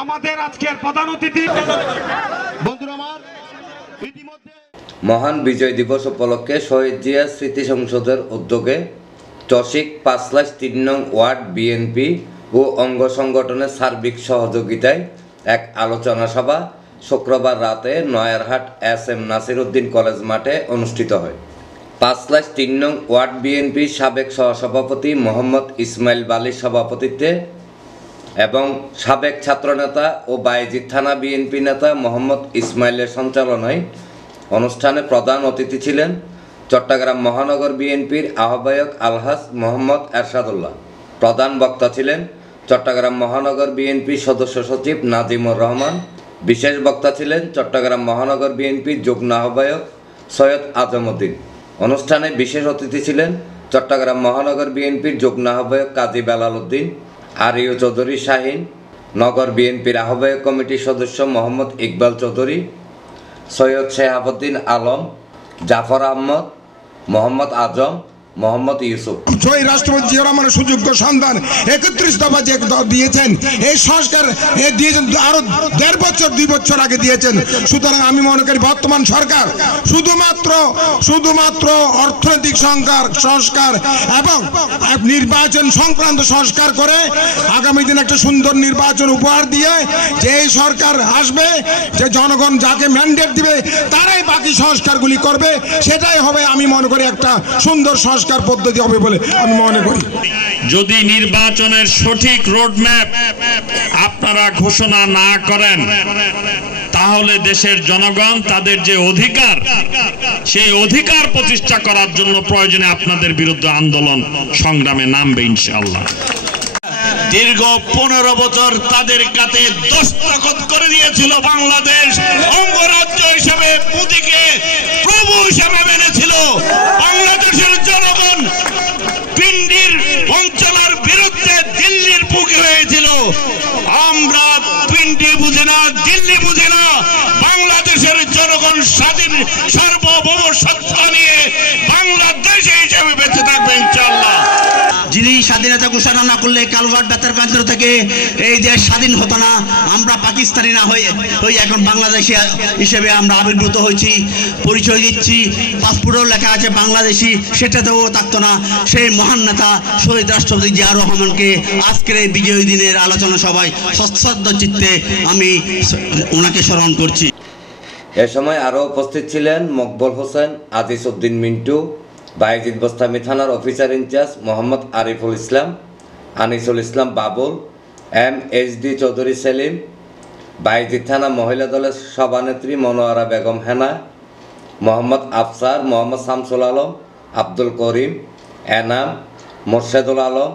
আমাদের আজকের প্রধান অতিথি বন্ধুরা আমার ইতিমধ্যে মহান বিজয় দিবস উপলক্ষে শহীদ জিয়া স্মৃতি সংসদের উদ্যোগে চসিক ৫/৩ নং ওয়ার্ড বিএনপি ও অঙ্গ সংগঠনের সার্বিক সহযোগিতায় এক আলোচনা সভা শুক্রবার রাতে নয়ারহাট SM নাসির উদ্দিন কলেজ মাঠে অনুষ্ঠিত হয়। ৫/৩ নং ওয়ার্ড বিএনপির সাবেক সহসভাপতি মোহাম্মদ ইসমাইল বালির সভাপতিত্বে এবং সাবেক ছাত্রনেতা ও বায়েজিদ থানা বিএনপি নেতা মোহাম্মদ ইসমাইলের সঞ্চালনায় অনুষ্ঠানে প্রধান অতিথি ছিলেন চট্টগ্রাম মহানগর বিএনপির আহ্বায়ক আলহাজ মোহাম্মদ এরশাদুল্লাহ। প্রধান বক্তা ছিলেন চট্টগ্রাম মহানগর বিএনপির সদস্য সচিব নাজিমুর রহমান। বিশেষ বক্তা ছিলেন চট্টগ্রাম মহানগর বিএনপির যুগ্ম আহ্বায়ক সৈয়দ আজম উদ্দিন। অনুষ্ঠানে বিশেষ অতিথি ছিলেন চট্টগ্রাম মহানগর বিএনপির যুগ্ম আহ্বায়ক কাজী বেলাল উদ্দিন, আরিও চৌধুরী শাহিন, নগর বিএনপির আহ্বায়ক কমিটির সদস্য মোহাম্মদ ইকবাল চৌধুরী, সৈয়দ শেহাবুদ্দিন আলম, জাফর আহমদ, মোহাম্মদ আজম, মোহাম্মদ ইউসুফ। শহীদ রাষ্ট্রপতি জিয়া রহমানের সুযোগ্য সন্তান ৩১ দফা যে দিয়েছেন, এই সংস্কার দিয়েছেন আরো ১.৫ বছর ২ বছর আগে দিয়েছেন। সুতরাং আমি মনে করি বর্তমান সরকার শুধুমাত্র অর্থনৈতিক সংস্কার এবং নির্বাচন সংক্রান্ত সংস্কার করে আগামী দিন একটা সুন্দর নির্বাচন উপহার দিয়ে যে সরকার আসবে, যে জনগণ যাকে ম্যান্ডেট দিবে তারাই বাকি সংস্কারগুলি করবে, সেটাই হবে আমি মনে করি একটা সুন্দর সংস্কার পদ্ধতি হবে বলে আমি মনে করি। যদি নির্বাচনের সঠিক রোডম্যাপ আপনারা ঘোষণা না করেন, তাহলে দেশের জনগণ তাদের যে অধিকার, সেই অধিকার প্রতিষ্ঠা করার জন্য প্রয়োজনে আপনাদের বিরুদ্ধে আন্দোলন সংগ্রামে নামবে ইনশাআল্লাহ। দীর্ঘ ১৫ বছর তাদের কাছে দস্তখত করে দিয়েছিল বাংলাদেশ অঙ্গরাজ্য হিসেবে, মোদিকে প্রভু হিসেবে মেনেছিল। বাংলাদেশের জনগণ পিন্ডির বঞ্চনার বিরুদ্ধে দিল্লির বুকে হয়েছিল। আমরা পিন্ডি বুঝি না, দিল্লি বুঝি না, বাংলাদেশের জনগণ স্বাধীন সার্বভৌম সত্তা নিয়ে বাংলাদেশ হিসেবে বেঁচে থাকবে ইনশাআল্লাহ। যিনি স্বাধীনতা ঘোষণা না করলে কালভার্ট বেতার কেন্দ্র থেকে এই দেশ স্বাধীন হতো না। আমরা পাকিস্তানি না হয়ে এখন বাংলাদেশি হিসেবে আমরা আবির্ভূত হয়েছি, পরিচয় দিচ্ছি, পাসপোর্টও লেখা আছে বাংলাদেশি, সেটাতেও থাকতো না। সেই মহান নেতা শহীদ রাষ্ট্রপতি জিয়া রহমানকে আজকের এই বিজয় দিনের আলোচনা সভায় সশ্রদ্ধ চিত্তে আমি ওনাকে স্মরণ করছি। এ সময় আরও উপস্থিত ছিলেন মকবুল হোসেন, আজিজ উদ্দিন মিন্টু, বায়েজিদ বোস্তামি থানার অফিসার ইনচার্জ মোহাম্মদ আরিফুল ইসলাম, আনিসুল ইসলাম বাবুল, MHD চৌধুরী সেলিম, বায়েজিদ থানা মহিলা দলের সভানেত্রী মনোয়ারা বেগম হেনা, মোহাম্মদ আফসার, মোহাম্মদ শামসুল আলম, আব্দুল করিম, এনাম, মোর্শেদুল আলম,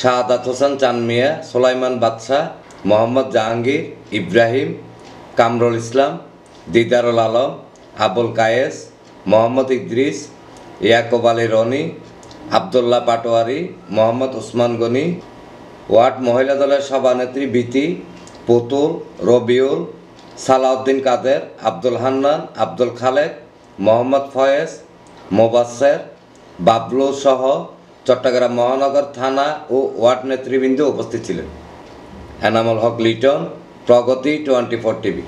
শাহাদাত হোসেন চানমিয়া, সুলাইমান বাদশাহ, মোহাম্মদ জাহাঙ্গীর, ইব্রাহিম, কামরুল ইসলাম, দিদারুল আলম, আবুল কায়েস, মোহাম্মদ ইদ্রিস, ইয়াকুব আলী রনি, আবদুল্লাহ পাটোয়ারি, মোহাম্মদ উসমান গনি, ওয়ার্ড মহিলা দলের সভানেত্রী বিতি, পুতুল, রবিউল, সালাউদ্দিন কাদের, আব্দুল হান্নান, আব্দুল খালেক, মোহাম্মদ ফয়েজ, মোবাসের, বাবলু সহ চট্টগ্রাম মহানগর থানা ও ওয়ার্ড নেতৃবৃন্দ উপস্থিত ছিলেন। এনামুল হক লিটন, প্রগতি 24 TV।